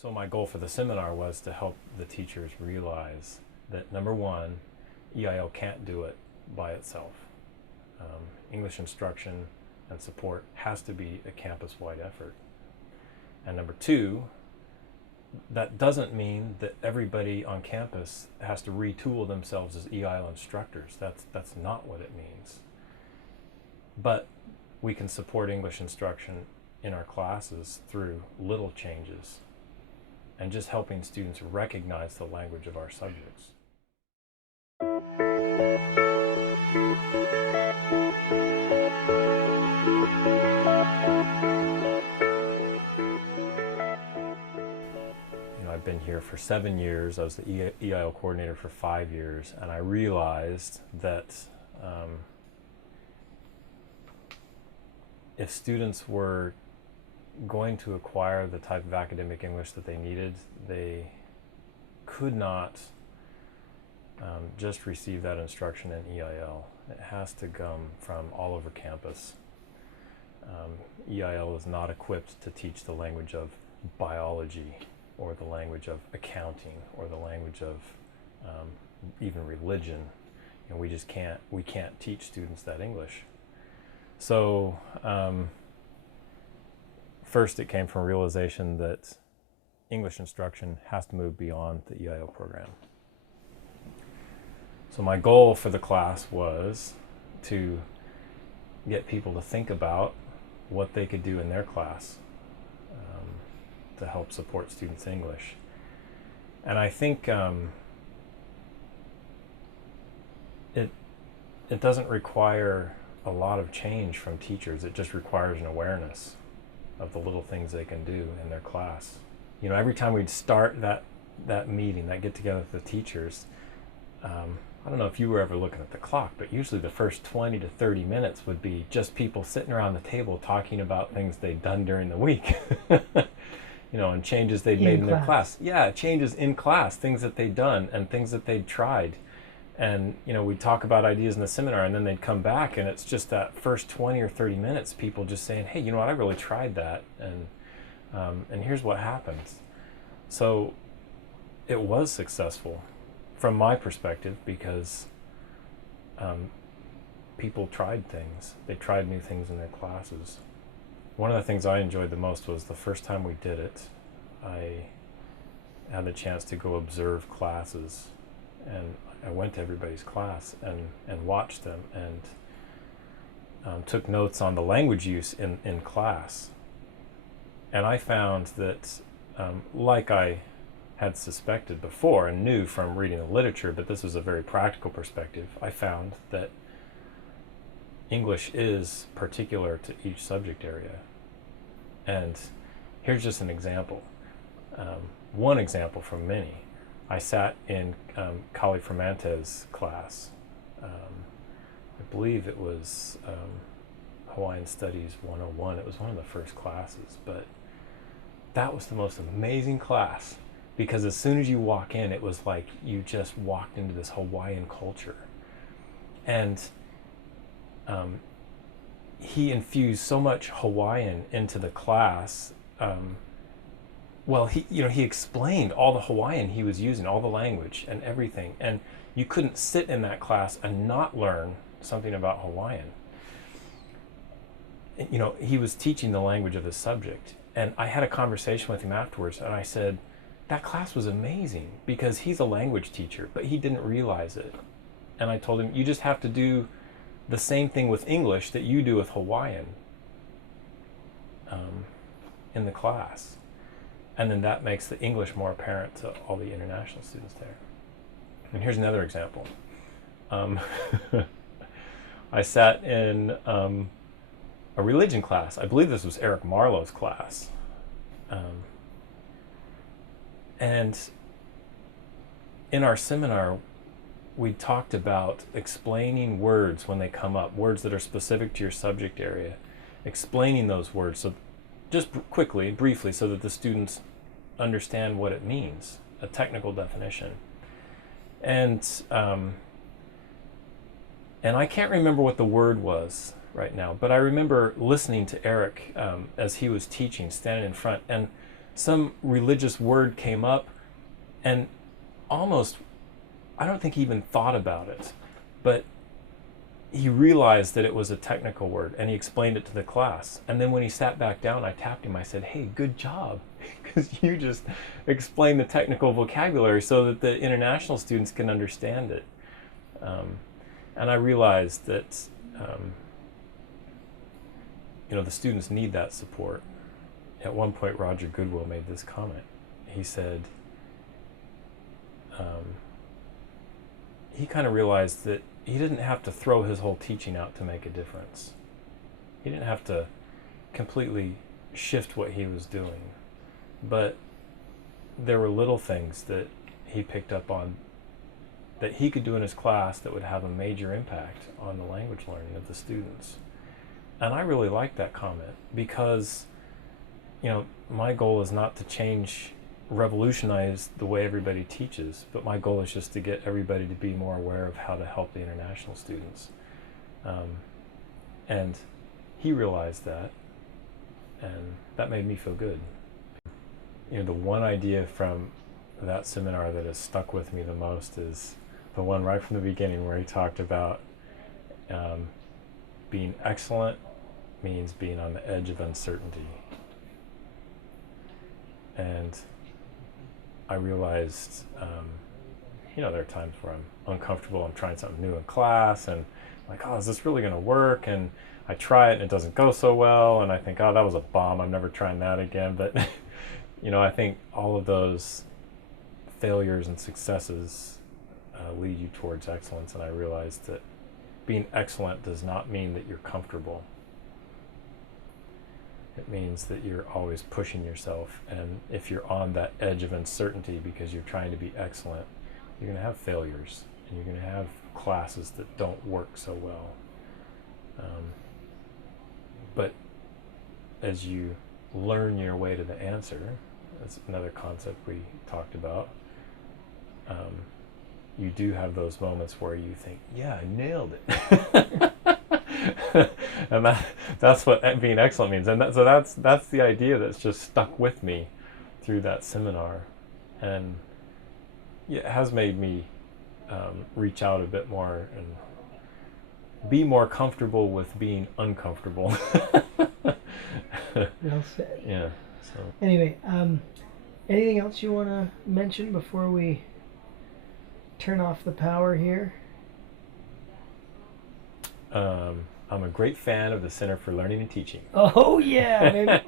So my goal for the seminar was to help the teachers realize that, number one, EIL can't do it by itself. English instruction and support has to be a campus-wide effort. And number two, that doesn't mean that everybody on campus has to retool themselves as EIL instructors. That's not what it means. But we can support English instruction in our classes through little changes and just helping students recognize the language of our subjects. I've been here for 7 years. I was the EIL coordinator for 5 years, and I realized that if students were going to acquire the type of academic English that they needed, they could not just receive that instruction in EIL. It has to come from all over campus. EIL is not equipped to teach the language of biology, or the language of accounting, or the language of even religion. We can't teach students that English. So first it came from a realization that English instruction has to move beyond the EIL program. So my goal for the class was to get people to think about what they could do in their class to help support students' English. And I think it doesn't require a lot of change from teachers. It just requires an awareness of the little things they can do in their class. Every time we'd start that meeting, that get together with the teachers, I don't know if you were ever looking at the clock, but usually the first 20 to 30 minutes would be just people sitting around the table talking about things they'd done during the week. And changes they'd made in their class. Yeah, changes in class, things that they'd done and things that they'd tried. And, we'd talk about ideas in the seminar, and then they'd come back, and it's just that first 20 or 30 minutes, people just saying, hey, you know what, I really tried that, and here's what happens. So it was successful from my perspective because people tried things. They tried new things in their classes. One of the things I enjoyed the most was the first time we did it, I had the chance to go observe classes, and I went to everybody's class and watched them and took notes on the language use in class. And I found that, like I had suspected before and knew from reading the literature, but this was a very practical perspective, I found that English is particular to each subject area. And here's just an example. One example from many. I sat in Kali Fermante's class. I believe it was Hawaiian Studies 101. It was one of the first classes, but that was the most amazing class because as soon as you walk in, it was like you just walked into this Hawaiian culture. And he infused so much Hawaiian into the class. He explained all the Hawaiian he was using, all the language and everything. And you couldn't sit in that class and not learn something about Hawaiian. He was teaching the language of the subject. And I had a conversation with him afterwards, and I said, that class was amazing because he's a language teacher, but he didn't realize it. And I told him, you just have to do the same thing with English that you do with Hawaiian in the class. And then that makes the English more apparent to all the international students there. And here's another example. I sat in a religion class. I believe this was Eric Marlowe's class. And in our seminar, we talked about explaining words when they come up, words that are specific to your subject area, explaining those words, so just quickly, briefly, so that the students understand what it means, a technical definition. And I can't remember what the word was right now, but I remember listening to Eric as he was teaching, standing in front, and some religious word came up, and almost, I don't think he even thought about it, but he realized that it was a technical word, and he explained it to the class. And then when he sat back down, I tapped him. I said, "Hey, good job," because you just explained the technical vocabulary so that the international students can understand it. And I realized that the students need that support. At one point, Roger Goodwill made this comment. He said he kind of realized that he didn't have to throw his whole teaching out to make a difference. He didn't have to completely shift what he was doing. But there were little things that he picked up on that he could do in his class that would have a major impact on the language learning of the students. And I really liked that comment because, my goal is not to revolutionize the way everybody teaches, but my goal is just to get everybody to be more aware of how to help the international students. And he realized that, and that made me feel good. The one idea from that seminar that has stuck with me the most is the one right from the beginning where he talked about being excellent means being on the edge of uncertainty. And I realized, there are times where I'm uncomfortable. I'm trying something new in class, and I'm like, oh, is this really going to work? And I try it, and it doesn't go so well, and I think, oh, that was a bomb. I'm never trying that again. But, I think all of those failures and successes lead you towards excellence, and I realized that being excellent does not mean that you're comfortable. It means that you're always pushing yourself, and if you're on that edge of uncertainty because you're trying to be excellent, you're going to have failures, and you're going to have classes that don't work so well. But as you learn your way to the answer, that's another concept we talked about, you do have those moments where you think, yeah, I nailed it. And that's what being excellent means. And so that's the idea that's just stuck with me through that seminar. And it has made me reach out a bit more and be more comfortable with being uncomfortable. Well said. Yeah. So. Anyway, anything else you want to mention before we turn off the power here? I'm a great fan of the Center for Learning and Teaching. Oh yeah, maybe.